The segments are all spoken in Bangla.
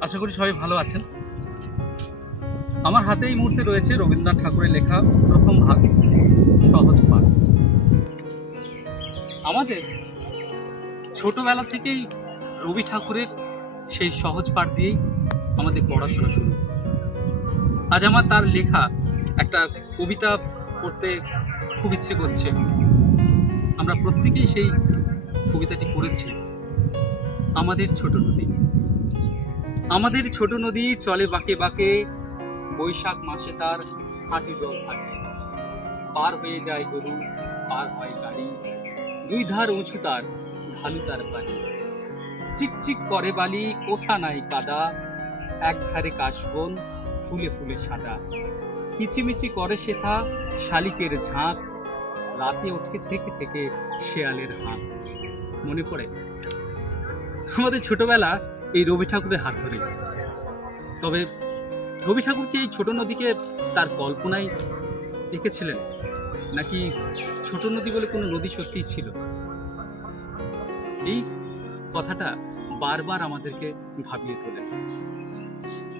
আশা করি সবাই ভালো আছেন। আমার হাতে এই মুহূর্তে রয়েছে রবীন্দ্রনাথ ঠাকুরের লেখা প্রথম ভাগ, সহজ পাঠ। আমাদের ছোটবেলা থেকেই রবি ঠাকুরের সেই সহজ পাঠ দিয়েই আমাদের পড়াশোনা শুরু। আজ আমার তার লেখা, একটা কবিতা পড়তে খুব ইচ্ছে করছে। আমরা প্রত্যেকেই সেই কবিতাটি পড়েছি। আমাদের ছোট নদী আমাদের ছোট নদী চলে বাঁকে বাঁকে, বৈশাখ মাসে তার হাঁটু জল থাকে। পার হয়ে যায় গরু, পার হয় গাড়ি। দুই ধার উঁচু তার, ঢালু তার পানি চিকচিক করে বালি, কোঠা নাই কাদা। এক ধারে কাশবন, ফুলে ফুলে সাদা। কিচিমিচি করে সেথা শালিকের ঝাঁক। রাতে ওঠে থেকে থেকে শেয়ালের হাঁক। মনে পড়ে। আমাদের ছোটবেলা এই রবি ঠাকুরের হাত ধরে। তবে রবি ঠাকুর কি এই ছোট নদীকে তার কল্পনায় এঁকেছিলেন নাকি ছোট নদী বলে কোনো নদী সত্যিই ছিল? এই কথাটা বারবার আমাদেরকে ভাবিয়ে তোলে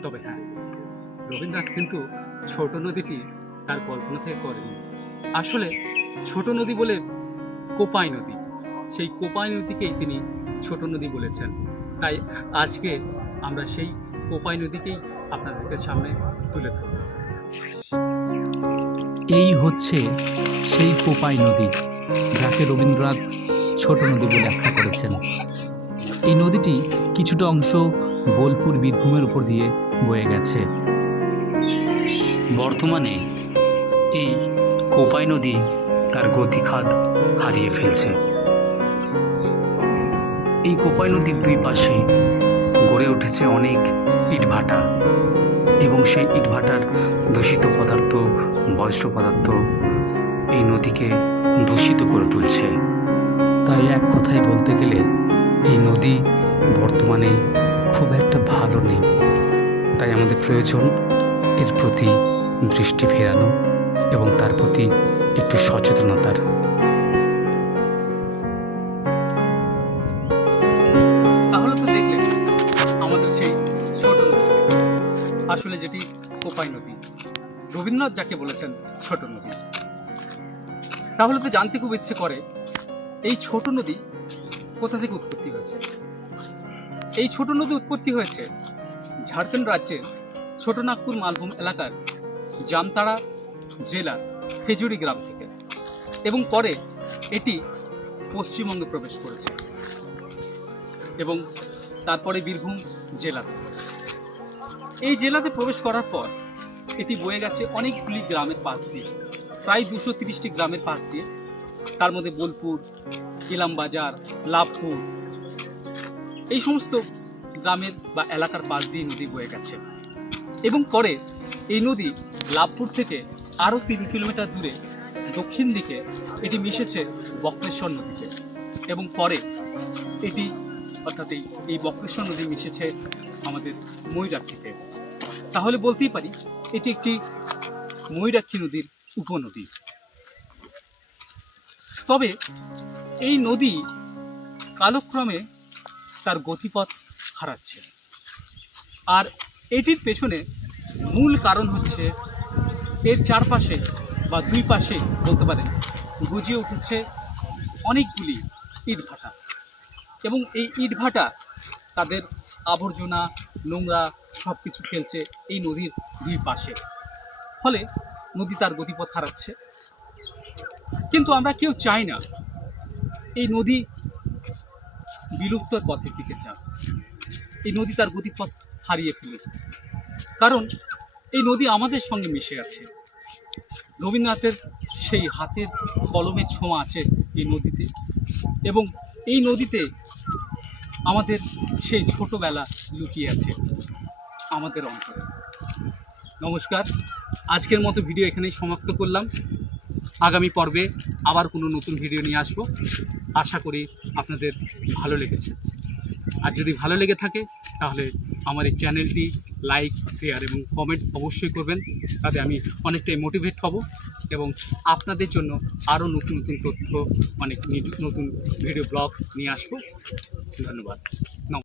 তবে হ্যাঁ রবীন্দ্রনাথ কিন্তু ছোট নদীটি তার কল্পনা থেকে করেনি আসলে ছোট নদী বলে কোপাই নদী, সেই কোপাই নদীকেই তিনি ছোট নদী বলেছেন। তাই আজকে আমরা সেই কোপাই নদীকেই আপনাদের সামনে তুলে ধরব। এই হচ্ছে সেই কোপাই নদী, যাকে রবীন্দ্রনাথ ছোট নদী বলে আখ্যা করেছেন। এই নদীটি কিছুটা অংশ বোলপুর বীরভূমের উপর দিয়ে বয়ে গেছে। বর্তমানে এই কোপাই নদী তার গতিখাত হারিয়ে ফেলছে। এই কোপাই নদীর দুই পাশে গড়ে উঠেছে অনেক ইটভাটা এবং সেই ইটভাটার দূষিত পদার্থ, বজ্র পদার্থ এই নদীকে দূষিত করে তুলছে। তাই এক কথায় বলতে গেলে এই নদী বর্তমানে খুব একটা ভালো নেই। তাই আমাদের প্রয়োজন এর প্রতি দৃষ্টি ফেরানো এবং তার প্রতি একটু সচেতনতার রবীন্দ্রনাথ যাকে বলেছেন ছোট নদী। তাহলে তো জানতে খুব ইচ্ছে করে, এই ছোট নদী কোথা থেকে উৎপত্তি হয়েছে? এই ছোট নদী উৎপত্তি হয়েছে ঝাড়খণ্ড রাজ্যের ছোটনাগপুর মালভূম এলাকার জামতাড়া জেলার খেজুরি গ্রাম থেকে এবং পরে এটি পশ্চিমবঙ্গে প্রবেশ করেছে এবং তারপরে বীরভূম জেলাতে এই জেলাতে প্রবেশ করার পর এটি বয়ে গেছে অনেকগুলি গ্রামের পাশ দিয়ে। প্রায় দুশো তিরিশটি গ্রামের পাশ দিয়ে। তার মধ্যে বোলপুর ইলামবাজার লাভপুর। এই সমস্ত গ্রামের বা এলাকার পাশ দিয়ে নদী বয়ে গেছে। এবং পরে এই নদী লাভপুর থেকে আরও তিন কিলোমিটার দূরে দক্ষিণ দিকে এটি মিশেছে বক্রেশ্বর নদীতে। এবং পরে এটি অর্থাৎ এই বক্রেশ্বর নদী মিশেছে আমাদের ময়ূরাক্ষীতে। তাহলে বলতেই পারি এটি একটি ময়ূরাক্ষী নদীর উপনদী। তবে এই নদী কালক্রমে তার গতিপথ হারাচ্ছে। আর এটির পেছনে মূল কারণ হচ্ছে এর চারপাশে বা দুই পাশে বলতে পারেন গুজিয়ে উঠেছে অনেকগুলি ইটভাটা। এবং এই ইটভাটা তাদের আবর্জনা, নোংরা সব কিছু ফেলছে এই নদীর দুই পাশে। ফলে নদী তার গতিপথ হারাচ্ছে। কিন্তু আমরা কেউ চাই না এই নদী বিলুপ্তর পথের দিকে যাক। এই নদী তার গতিপথ হারিয়ে ফেলুক। কারণ এই নদী আমাদের সঙ্গে মিশে আছে। রবীন্দ্রনাথের সেই হাতের কলমের ছোঁয়া আছে এই নদীতে। এবং এই নদীতে আমাদের সেই ছোটোবেলা লুকিয়ে আছে। আমাদের অন্তরে। নমস্কার। আজকের মতো ভিডিও এখানেই সমাপ্ত করলাম। আগামী পর্বে আবার কোনো নতুন ভিডিও নিয়ে আসব। আশা করি আপনাদের ভালো লেগেছে। আর যদি ভালো লেগে থাকে, তাহলে আমার এই চ্যানেলটি লাইক, শেয়ার এবং কমেন্ট অবশ্যই করবেন। তাতে আমি অনেকটাই মোটিভেট হব এবং আপনাদের জন্য আরও নতুন নতুন তথ্য, অনেক নতুন ভিডিও ব্লগ নিয়ে আসব। ধন্যবাদ।